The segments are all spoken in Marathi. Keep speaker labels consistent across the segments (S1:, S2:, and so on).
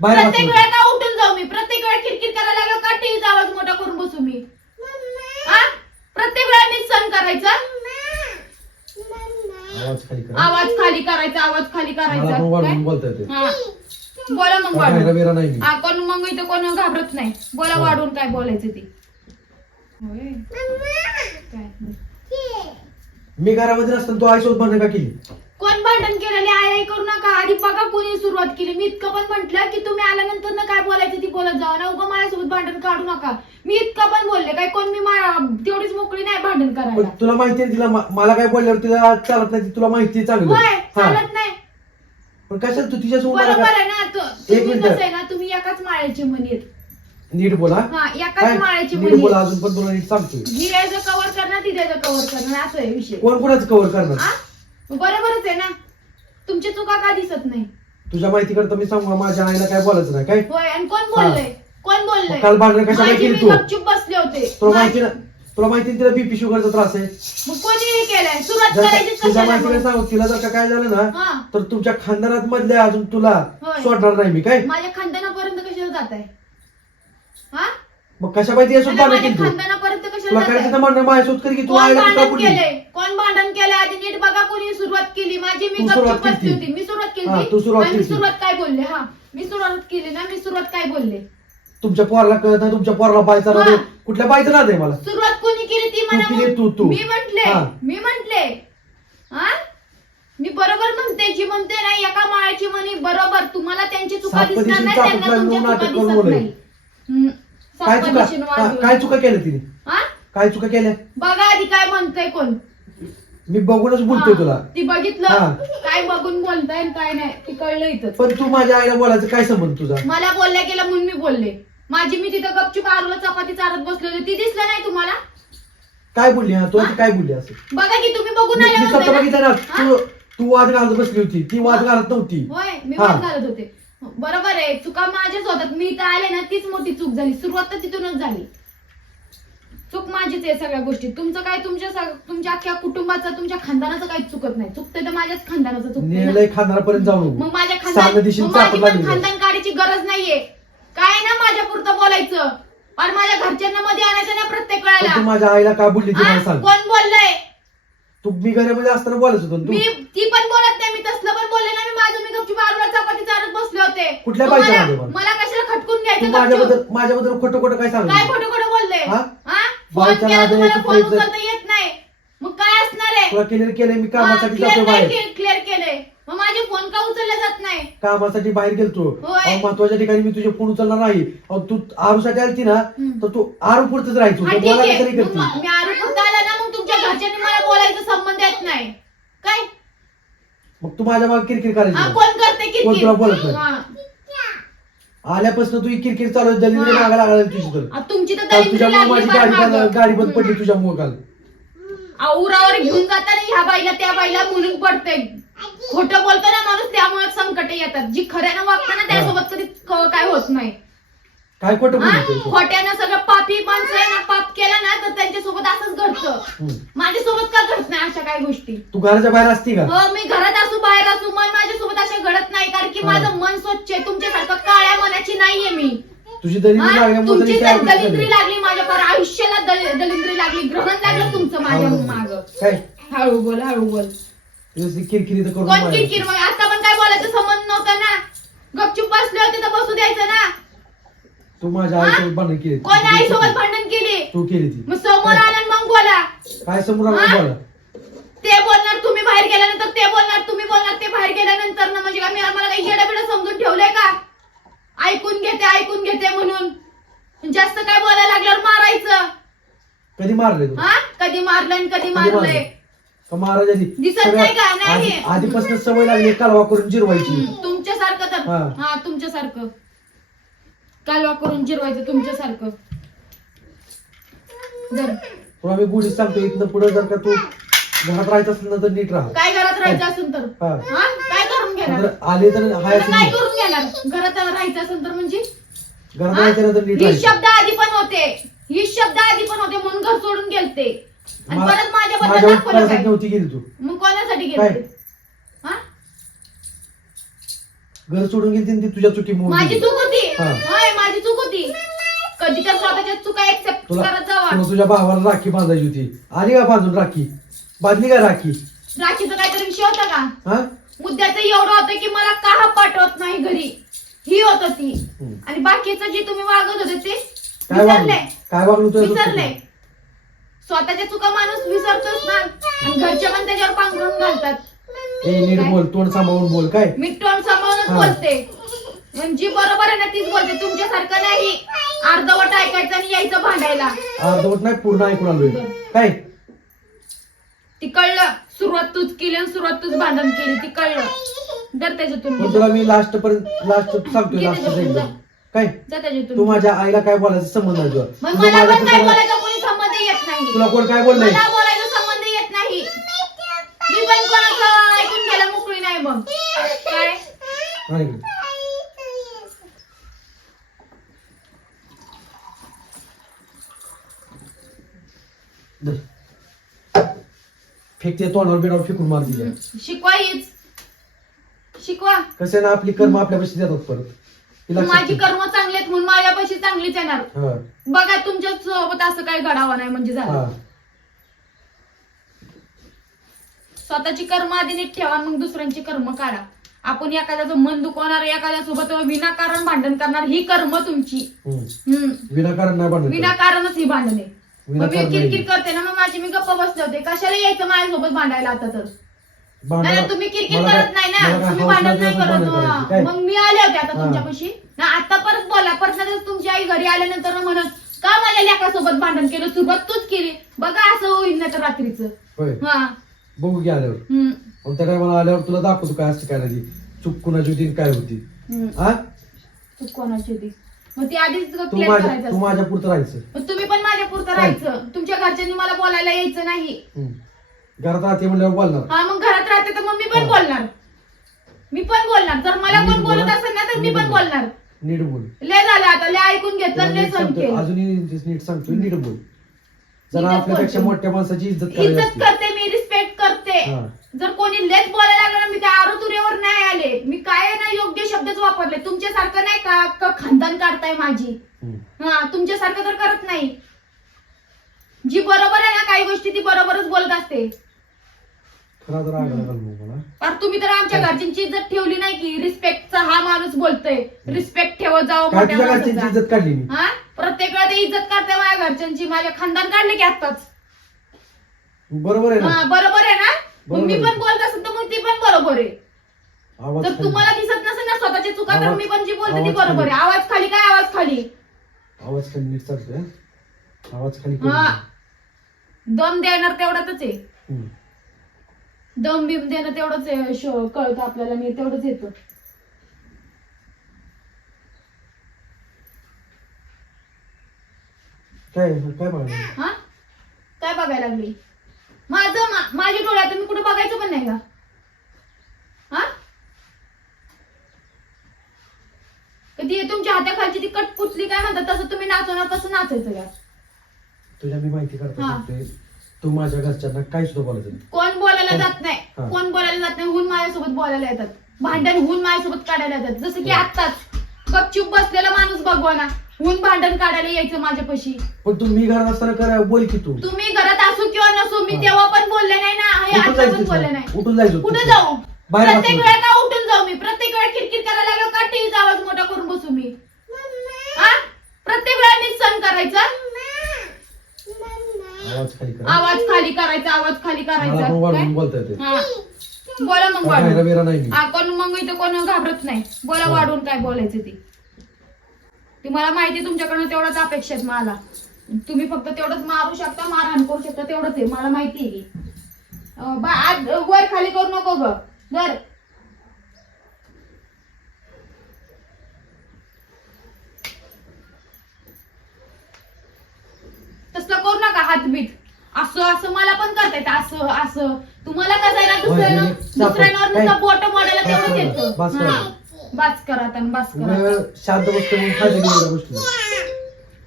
S1: बाहेर
S2: प्रत्येक
S1: बसलो.
S2: वेळा का उठून जाऊ मी प्रत्येक वेळा किरकिर करायला लागलो का टीव्हीचा आवाज मोठा करून बसू मी हा? प्रत्येक वेळा मी सण करायचा
S1: आवाज खाली करा
S2: आवाज खाली करायचा आवाज खाली
S1: मला पण
S2: करायचा काय?
S1: बोलता येते
S2: हा. बोला मग वाढून
S1: बिरा नाही मी.
S2: हा कोण मग इथं कोण घाबरत नाही बोला
S1: हा.
S2: वाढून काय बोलायचं ते होय. काय?
S1: मी घरामध्ये नसताना तू आईसोबत भांडण का केली
S2: भांडण केलेले आय आय करू नका. आधी बघा कोणी सुरुवात केली. मी इतकं पण म्हंटल की तुम्ही आल्यानंतर ना काय बोलायचं ती बोलत जावा. ना उगा माझ्यासोबत भांडण काढू नका. मी इतकं पण बोलले. काय कोण मी मा- तेवढीच मोकळी नाही भांडण
S1: पण
S2: करायला
S1: तुला माहिती आहे तिला मा- मला काय बोलल्यावर तिला चालत नाही ती तुला माहिती आहे चांगलं.
S2: होय
S1: हा.
S2: चालत नाही.
S1: पण कशाला तू मला
S2: बरोबर आहे ना तू-
S1: एक
S2: तुम्ही
S1: मिनिट.
S2: कसं आहे ना तुम्ही एकाच माळ्याची आहेत
S1: नीट बोला.
S2: हा एकाच माळ्याची
S1: नीट बोला. अजून पण तुला नीट सांगतोय.
S2: ही द्यायचं कव्हर करणार ती द्यायचं कव्हर करणार. असं आहे विषय.
S1: कोण कोणाचं कव्हर करणार?
S2: हा? बरोबरच आहे ना. तुमची चुका का दिसत नाही?
S1: तुझ्या माहिती करता मी सांगू माझ्या आईला काय बोलायचं नाही काय?
S2: होय आणि कोण बोललंय? कोण बोललंय?
S1: काल भांडण कशाला
S2: माझी
S1: केली
S2: मी
S1: तू?
S2: गपचूप बसले होते.
S1: तुला माहिती ना तुला माहिती ना तिला बीपी शुगरचा त्रास आहे?
S2: मग कोणी हे केलंय? सुरुवात
S1: जर तुझ्या
S2: कशाला मग?
S1: सांगू तिला जर का काय झालं ना
S2: हा.
S1: तर तुमच्या खानदानात मधल्या अजून तुला
S2: होय.
S1: सोडणार नाही मी काय?
S2: माझ्या खानदानापर्यंत कशाला जात आहे हा?
S1: मग कशा पाहिजे भांडण
S2: माझ्या
S1: केली तू
S2: खानदानापर्यंत
S1: तुला
S2: जात
S1: तिथं म्हणणं माझ्यासोबत कर की तू
S2: कोण
S1: आईला का
S2: भांडण
S1: पडली
S2: केलंय कोण भांडण केलंय आधी नीट बघा कोणी सुरुवात केली माझी मी
S1: तू सुरुवात
S2: गपचूप बसली
S1: केली.
S2: होती मी सुरुवात केली
S1: हा, तू सुरुवात
S2: आणि मी
S1: केली.
S2: सुरुवात काय बोलले हा मी सुरुवात केली ना मी सुरुवात काय बोलले
S1: तुमच्या पोराला कळत नाही तुमच्या पोराला बायचा नाद आहे.
S2: हा.
S1: कुठल्या बायचा नाद आहे मला
S2: सुरुवात कोणी केली ती
S1: तू केली, तू- तू.
S2: मी म्हंटले
S1: हा.
S2: मी म्हंटले हा मी बरोबर म्हणते जी म्हणते ना एका माळ्याची म्हणी बरोबर तुम्हाला त्यांची चुका
S1: सात
S2: दिसणार नाही त्यांना
S1: लागून
S2: तुमच्या चुका दिसत. नाही हम्म.
S1: काय चुका. काय चुका केल्या तिने?
S2: हा?
S1: काय चुका केल्या?
S2: बघा आधी काय म्हणतंय कोण.
S1: मी बघूनच बोलतोय
S2: हा.
S1: तुला.
S2: ती बघितलं. काय बघून बोलताय आणि काय नाही ती कळलं इथं.
S1: पण तू माझ्या आईला बोलायचं काय संबंध तुझा?
S2: मला बोलल्या गेलं म्हणून मी बोलले. माझी मी तिथं गपचूप आरूला चपाती चारत बसले होते. ती दिसलं नाही तुम्हाला?
S1: काय बोलली? हा तू आधी काय बोलली असं?
S2: बघा की तुम्ही बघून
S1: मी
S2: आले
S1: स्वतः? बघितलं ना? तू तू वाद घालत बसली होती. ती वाद घालत नव्हती.
S2: होय मी
S1: हा.
S2: वाद घालत होते. बरोबर आहे. चुका माझ्याच होतात. मी इथं आले ना तीच मोठी चूक झाली. सुरुवात तर तिथूनच झाली. चूक माझीच आहे सगळ्या गोष्टी. तुमचं काय तुमच्या तुमच्या अख्ख्या कुटुंबाचं तुमच्या खानदानाचं काही चुकत नाही. चुकते तर माझ्याच खानदानाचं चुकते
S1: खानापर्यंत जाऊ
S2: मग माझ्या खानदान माझी पण खानदान काढायची गरज नाहीये. काय ना माझ्या पुरतं बोलायचं. पण माझ्या घरच्यांना मध्ये आणायचं ना प्रत्येक वेळेला.
S1: माझ्या आईला का बोलली
S2: कोण बोललंय?
S1: तू मी घरामध्ये असताना बोलत होतो
S2: मी
S1: ती
S2: पण बोलत नाही. मी तसलं पण बोलले ना मी माझं मी गपचूप आरूला चपाती चारत बसले होते
S1: कुठल्या बाईच्या?
S2: मला कशाला खटकून
S1: तू
S2: घ्यायचं गपचूप?
S1: माझ्याबद्दल माझ्याबद्दल खोटं खोटं काय
S2: काय खोटं खोटं बोलले
S1: हा?
S2: हा फोन
S1: बाईच्या
S2: केला तुम्हाला फोन उचलता येत नाही मग काय असणार आहे
S1: तुला केलेलं केलंय मी कामासाठी जातो बाहेर
S2: क्लिअर केलंय मग माझे फोन का उचलले जात नाही
S1: कामासाठी बाहेर गेलतो
S2: होय.
S1: अहो, महत्त्वाच्या ठिकाणी मी तुझे फोन उचलणार नाही अहो, तू आरूसाठी आलती ना
S2: हम्म.
S1: तर तू आरू पुरतच राहायचो
S2: हा,
S1: तर
S2: ठीक
S1: मला
S2: आहे.
S1: कशाला
S2: मग
S1: करते
S2: मी आरोप आला ना मग तुमच्या घरच्यांनी मला बोलायचा संबंध येत नाही काय
S1: मग तू माझ्या मागे किरकिर
S2: हा
S1: करायची
S2: कोण करते
S1: कोण
S2: किरकिर
S1: तुला बोलत नाही?
S2: हा.
S1: आल्यापासून तू किरकिर चालू आहे, दलिंद्री
S2: हा.
S1: मागा लागला तुझी तर
S2: आ, तुमची तर
S1: काल
S2: दलिंद्री
S1: तुझ्यामुळे
S2: लागली
S1: माझी
S2: फार
S1: गाडी
S2: मागं.
S1: गाडी बंद. पडली तुझ्यामुळे काल
S2: आ, उरावर घेऊन जाताना ह्या बाईला त्या बाईला म्हणून पडते खोटं बोलतो ना माणूस त्यामुळे संकट येतात जी खऱ्यानं वागतं ना त्यासोबत कधी क- काय होत नाही
S1: काय खोटं? बोलतोय तू?
S2: खोट्यानं सगळं पापी माणसं आहे ना पाप केलं ना तर त्यांच्यासोबत असंच घडतं
S1: हम्म.
S2: माझ्यासोबत का घडत नाही अशा काही गोष्टी
S1: तू घराच्या बाहेर असती का
S2: हो मी घरात असू बाहेर असू मन माझ्यासोबत अशा घडत नाही कारण की
S1: हा.
S2: माझं मन स्वच्छ आहे तुमच्यासारखं काळ्या मनाची नाहीये मी
S1: तुझी दलिंद्री? लागल्यामुळे
S2: तुमची
S1: तरी
S2: तर दलिंद्री. लागली माझ्या फार आयुष्याला दल- दलिंद्री लागली ग्रहण लागलं तुमचं माझ्या. माग
S1: काय
S2: हळू बोल हळू बोल
S1: तुझी किरकिरी तर करून
S2: कोण. किरकिर मग आता पण काय बोलायचं संबंध नव्हता ना गपचूप बसले होते तर बसू द्यायचं ना
S1: तू माझ्या? आईसोबत भांडण केली.
S2: कोण आई सोबत भांडण केली?
S1: तू केली ती.
S2: मग समोर आला आणि मग बोला.
S1: काय समोर आलं
S2: हा?
S1: बोला.
S2: ते बोलणार तुम्ही बाहेर गेल्यानंतर ते बोलणार तुम्ही बोलणार ते बाहेर गेल्यानंतर ना म्हणजे का मी मला काही येडबिड समजून ठेवलंय का? ऐकून घेते ऐकून घेते म्हणून. जास्त काय बोलायला लागल्यावर मारायचं.
S1: कधी मारले तू?
S2: हा? कधी मारलं आणि कधी मारलंय?
S1: का महाराजांनी
S2: दिसत नाही का? नाही.
S1: आधी- आधीपासून सवय लागली कालवा करून जिरवायची.
S2: तुमच्यासारखं तर.
S1: हा.
S2: हा तुमच्यासारखं. कालवा करून जिरवायचं तुमच्यासारखं. जर
S1: तुला मी गुढी सांगतो इथनं पुढे जर का तू घरात राहायचं असेल ना तर नीट राहा.
S2: काय घरात राहायचं असेल तर?
S1: हा.
S2: हा? काय करून घेणार?
S1: आले तर हाय
S2: काय करून घेणार? घरात राहायचं असेल तर म्हणजे?
S1: घरात? राहायचं ना तर नीट
S2: ही
S1: राहायचं.
S2: शब्द आधी पण होते. ही शब्द आधी पण होते म्हणून घर सोडून गेलते. आणि
S1: मा-
S2: परत माझ्याबद्दल
S1: माझ्यावर
S2: दाखवलं
S1: करायसाठी
S2: काय?
S1: नव्हती गेली तू.
S2: मग कोणासाठी
S1: काय?
S2: गेलते?
S1: घर सोडून गेली ती तुझ्या चुकी
S2: माझी चूक होती.
S1: हा.
S2: होय माझी चूक होती. कधी तर स्वतःच्या चुका एक्सेप्ट
S1: तुला
S2: करत जावा
S1: तुला तुझ्या भावाला राखी बांधायची होती. आली का बांधून राखी? बांधली का राखी?
S2: राखीचा काहीतरी विषय होता का?
S1: हा?
S2: मुद्द्याचं एवढं होतं की मला का पाठवत नाही घरी? ही होत ती
S1: हम्म.
S2: आणि बाकीचं जे तुम्ही वागत होते ते
S1: काय वागलं? काय वागलं तुझ्या
S2: विसरले? स्वतःच्या चुका माणूस विसरतोच ना? आणि घरचे पण त्याच्यावर पांघरून घालतात.
S1: ए नीट
S2: काय?
S1: बोल तोंड सांभाळून बोल काय?
S2: मी टोन
S1: हा.
S2: बोलते. आणि जी बरोबर आहे ना तीच बोलते. तुमच्यासारखं नाही. अर्धवट ऐकायचं आणि यायचं भांडायला.
S1: अर्धवट नाही पूर्ण ऐकून आलोय. काय?
S2: ती कळलं. सुरुवात तूच केली आणि सुरुवात तूच भांडण केली. ती कळलं. जर त्याच्यातून
S1: पण तुला मी लास्ट पर्यंत लास्ट सांगतोय
S2: किती
S1: लास्ट
S2: जा?
S1: काय?
S2: जा त्याच्यातून
S1: तू माझ्या आईला काय बोलायचं संबंध नाही तुझा
S2: मग
S1: तुझं
S2: मला
S1: माझ्या
S2: पण काय
S1: पुतळ्याला-
S2: बोलायचा? कोणी संबंध येत नाही.
S1: तुला कोण काय बोललंय?
S2: मला बोलायचा संबंध येत नाही. मी पण कोणाचं ऐकून घ्यायला मोकळी नाही मग.
S1: फेकते तोंडावर बिडावर फेकून मार दिल्या
S2: शिकवा हीच. शिकवा.
S1: कसं ना आपली कर्म आपल्यापाशी देतात परत. लक्षात
S2: माझी. कर्म चांगलेत म्हणून माझ्यापाशी चांगलीच येणार.
S1: हा.
S2: बघा तुमच्यासोबत असं काही घडावं नाही म्हणजे झालं.
S1: हा.
S2: स्वतःची कर्म आधी नीट ठेवा मग दुसऱ्यांची कर्म काढा. आपण एखाद्याचं मन दुखवणार एखाद्यासोबत विनाकारण भांडण करणार ही कर्म तुमची.
S1: हम्म. विनाकारण नाही भांडण
S2: विनाकारणच ही भांडणे मग मी किरकिर. करते ना मग माझी मी गप्प बसले होते कशाला यायचं माझ्यासोबत भांडायला आता तर? नाही, तुम्ही किरकिर करत नाही ना. तुम्ही भांडण नाही करत? मग मी आले होते आता. तुमच्यापाशी. ना आता परत बोला. परत तुमची आई घरी आल्यानंतर म्हणत का माझ्या लेकासोबत भांडण केलं? सुरुवात तूच केली. बघा असं होईल नाही तर रात्रीचं हा.
S1: बघू
S2: हम्म.
S1: मग त्या टायमाला आल्यावर तुला दाखवतो काय असते काय नाही. चूक कुणाची होती आणि काय होती.
S2: हम्म.
S1: हा?
S2: तू कोणाची होती? मग ती आधीच
S1: तू
S2: क्लिअर
S1: माझ्या तू. माझ्या पुरतं राहायचं.
S2: मग तुम्ही पण माझ्या पुरतं? राहायचं. तुमच्या घरच्यांनी मला बोलायला यायचं नाही.
S1: हम्म. घरात राहते म्हणल्यावर बोलणार.
S2: हा मग घरात राहते तर मग मी पण
S1: हा.
S2: बोलणार. मी पण बोलणार. जर मला
S1: नीट
S2: कोण बोलत
S1: बोला.
S2: असेल ना तर मी
S1: नीट
S2: पण
S1: बोला.
S2: बोलणार.
S1: नीट बोल.
S2: लय झालं आता लय ऐकून घेतलं
S1: तुला
S2: आणि लय
S1: नीट
S2: सहन
S1: सांगतोय,
S2: केलं
S1: अजूनही नीट सांगतोय. नीट बोल. जरा
S2: नीटच
S1: आपल्यापेक्षा
S2: बोलते.
S1: मोठ्या माणसाची इज्जत करायची
S2: इज्जत
S1: असते.
S2: करते मी रिस्पेक्ट करते. जर कोणी लेच बोलायला लागलं ना मी काय आरोतुरेवर नाही आले. मी काय ना योग्य शब्दच वापरले. तुमच्यासारखं नाही का का खानदान काढताय माझी. हा तुमच्यासारखं तर करत नाही. जी बरोबर आहे ना काही गोष्टी ती बरोबरच बोलत असते.
S1: खरा तर
S2: तुम्ही तर आमच्या? घरच्यांची इज्जत ठेवली नाही की रिस्पेक्टचा हा माणूस बोलतोय. रिस्पेक्ट ठेवत जावं
S1: काय
S2: मोठ्या
S1: तुझ्या घरच्यांची
S2: माणसाचा.
S1: इज्जत काढली मी?
S2: हा? प्रत्येक वेळा ते इज्जत करते माझ्या घरच्यांची. माझ्या खानदान काढले की आताच
S1: बरोबर आहे ना
S2: हा बरोबर आहे ना मग मी
S1: बरोबर.
S2: पण बोलत असेल तर मग ती पण बरोबर आहे
S1: आवाज
S2: जर
S1: खाली.
S2: तुम्हाला दिसत नसेल ना स्वतःची चुका तर
S1: आवाज-
S2: मी पण जी बोलते ती
S1: आवाज
S2: बरोबर. आहे आवाज खाली काय आवाज खाली
S1: आवाज खाली नीट सांगतोय हा? आवाज खाली
S2: हा. दम देणार तेवढाच आहे
S1: हम्म.
S2: दम बिम देणं तेवढंच आहे, शो- कळतं आपल्याला मी तेवढंच येतं
S1: काय काय बघायला
S2: हा काय बघायला लागली माझं मा- माझ्या डोळ्यात मी कुठे बघायचं पण नाही का हा कधी तुमच्या हाताखालची ती कटपुतली काय म्हणतात तसं तुम्ही नाचवणार तसं नाचायचं का
S1: तुझ्या मी माहिती करता
S2: हा.
S1: तू माझ्या घरच्यांना काही सुद्धा बोलायचं नाही.
S2: कोण बोलायला? जात नाही
S1: हा.
S2: कोण बोलायला जात नाही हुन माझ्यासोबत बोलायला येतात भांडण हुन माझ्यासोबत काढायला येतात जसं की
S1: हा.
S2: आत्ताच गपचूप बसलेला माणूस भगवाना हुन भांडण काढायला यायचं माझ्यापाशी
S1: पण तू मी घरात असताना करा बोल की तू
S2: तुम्ही घरात असू किंवा नसू मी. तेव्हा पण बोलले नाही ना हे
S1: उठून
S2: आता
S1: जायचं
S2: पण बोलले. नाही
S1: उठून जायचं
S2: कुठे. जाऊ
S1: बाहेर
S2: प्रत्येक
S1: बसायचं.
S2: वेळा का उठून जाऊ मी प्रत्येक वेळा किरकिर करायला लागलो का टीव्हीचा आवाज मोठा करून बसू मी? प्रत्येक वेळा मी सण करायचा
S1: आवाज खाली करा
S2: आवाज खाली करायचा आवाज खाली
S1: मला पण
S2: करायचा
S1: वाढवून
S2: काय?
S1: बोलता येते
S2: हा. बोला मग वाढून
S1: बिरा नाही मी
S2: हा कोण मग इथं कोण घाबरत नाही बोला
S1: हा.
S2: वाढून काय बोलायचं ते ती मला माहिती तुमच्याकडनं तेवढंच अपेक्षा आहेत मला. तुम्ही फक्त तेवढंच मारू शकता मारहाण करू शकता तेवढंच आहे मला माहिती आहे. वर खाली करू नको ग. जर तसलं करू नका हातबीत. असं असं मला पण करता येतं असं असं. तुम्हाला कसं आहे ना
S1: काय?
S2: नुसतं बोट मोडायला तेवढंच येतं.
S1: बास करा.
S2: बास करा आता बास करा आता.
S1: शांत बसतो म्हणून खाली गेलेल्या गोष्टी.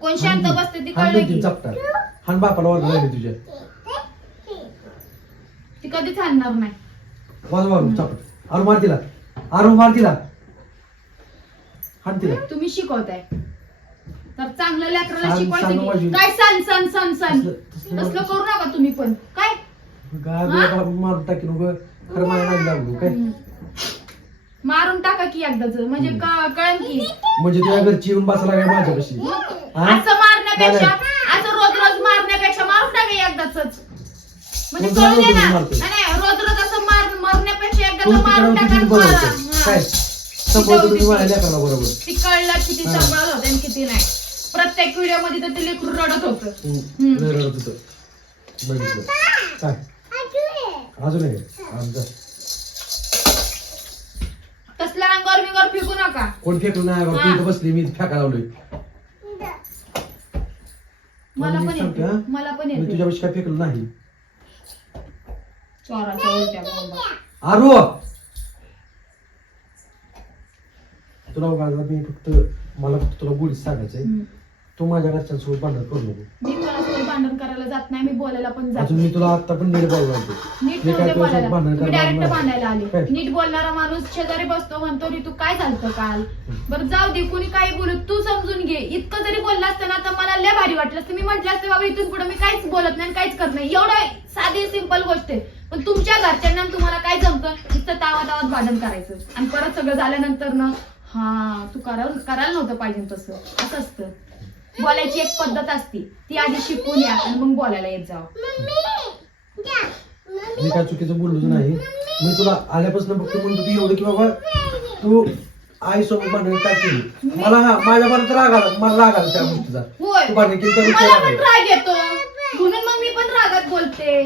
S2: कोण शांत बसते ती
S1: हान
S2: कळलं की.
S1: चपटा हान बापाला वाढ राहिली तुझ्या
S2: ती कधीच आणणार नाही.
S1: वाज वाढून चपट. आरू मार तिला. आरू मार तिला. हाण तिला.
S2: तुम्ही शिकवताय. तर चांगलं लेकराला
S1: सांग-
S2: शिकवायचं
S1: सांग
S2: की
S1: माझी.
S2: काय सण सण सण सण
S1: तसलं- तसलं
S2: तसलं करू नका तुम्ही पण. काय?
S1: गाय बिया मारून टाकीन उगं. खरं माझ्या नाही लागलो काय?
S2: हम्म. मारून टाका की एकदाच म्हणजे क- कळन की
S1: म्हणजे तुझ्या घरची येऊन बसायला काय माझ्यापाशी हा?
S2: असं मारण्यापेक्षा असं रोज रोज मारण्यापेक्षा मारून टाका एकदाच म्हणजे
S1: रोज
S2: कळू दे
S1: रोज
S2: ना
S1: मारतोय.
S2: नाही, नाही, रोज रोज असं मार मारण्यापेक्षा
S1: तू
S2: एकदा मारून
S1: तिकडं
S2: टाका
S1: किती
S2: आणि
S1: बरोबर
S2: मारा.
S1: काय
S2: हा.
S1: संपवतो तुम्ही माझ्या लेकराला बरोबर
S2: ती कळलं किती
S1: हा.
S2: सांभाळत होते आणि किती नाही प्रत्येक व्हिडिओमध्ये तर ते लेकरू रडत होतं
S1: हम्म.
S2: हम्म.
S1: लय रडत होतं. बघितलं काय अजून आहे आमचा
S2: तसल्या अंगावर बिंगावर फेकू नका
S1: कोण फेकलं नाही बघ, तू. इथं बसली मी फेका लावलोय
S2: मला पण
S1: सांगते,
S2: येते
S1: हा?
S2: मला पण
S1: मी
S2: येते
S1: तुझ्यापाशी काय फेकलं नाही
S2: चोराच्या उलट्या बोंबा.
S1: आरू तुला बघा आता मी फक्त मला फक्त तुला गोडी सांगायचंय
S2: हम्म.
S1: तू माझ्या घरच्यांसोबत भांडण करू नको.
S2: मी कोणासोबत भांडण करायला जात नाही मी बोलायला पण जात
S1: अजून
S2: नाही.
S1: मी तुला आता पण नीट
S2: नीट
S1: मी काय
S2: नव्हते
S1: तुझ्यासोबत
S2: बोलायला.
S1: भांडण
S2: तुम्ही
S1: करणार
S2: डायरेक्ट
S1: नाही.
S2: भांडायला आले.
S1: काय?
S2: नीट बोलणारा माणूस शेजारी बसतो म्हणतो रे तू काय झालं काल? बरं जाऊ दे कुणी काही बोलत तू समजून घे. इतकं जरी बोलला असतं ना तर मला लय भारी वाटलं असतं. मी म्हटलं असतं बाबा इथून पुढे मी काहीच बोलत नाही आणि काहीच करत नाही. एवढं साधी सिंपल गोष्ट आहे. पण तुमच्या घरच्यांना आणि तुम्हाला काय जमतं? नुसतं तावा तावात भांडण करायचं. आणि परत सगळं झाल्यानंतर ना हा तू करायला करायला नव्हतं पाहिजे तसं. असं असतं. बोलायची एक पद्धत असती. ती आधी शिकून या आणि मग बोलायला येत जावं.
S1: मी काय चुकीचं बोललोच नाही. मी तुला आल्यापासून फक्त म्हणतो की एवढं की बाबा तू आई सोबत भांडण काय केली? मला हा माझ्या मनात राग आला. मला राग आला त्या गोष्टीचा.
S2: होय.
S1: तू भांडण केली त्या
S2: मला पण
S1: राग
S2: येतो. म्हणून मग मी पण रागात बोलते.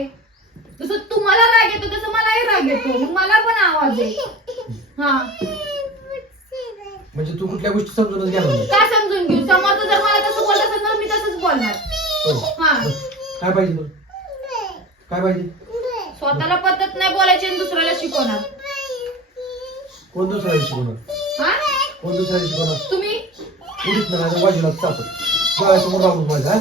S2: जसं तुम्हाला राग येतो तसं मलाही राग येतो. मग मला पण आवाज आहे हा.
S1: म्हणजे तू कुठल्या गोष्टी समजूनच घ्या
S2: काय समजून घेऊ? समोरचं जर मला तसं तसंच बोलणार.
S1: हो. काय पाहिजे तुला काय पाहिजे?
S2: स्वतःला पद्धत नाही बोलायची आणि दुसऱ्याला शिकवणार.
S1: कोण दुसऱ्याला शिकवणार?
S2: हा?
S1: कोण दुसऱ्याला शिकवणार?
S2: तुम्ही?
S1: उडीत नाही बाजूला चापत डोळ्यासमोर राहून माझ्या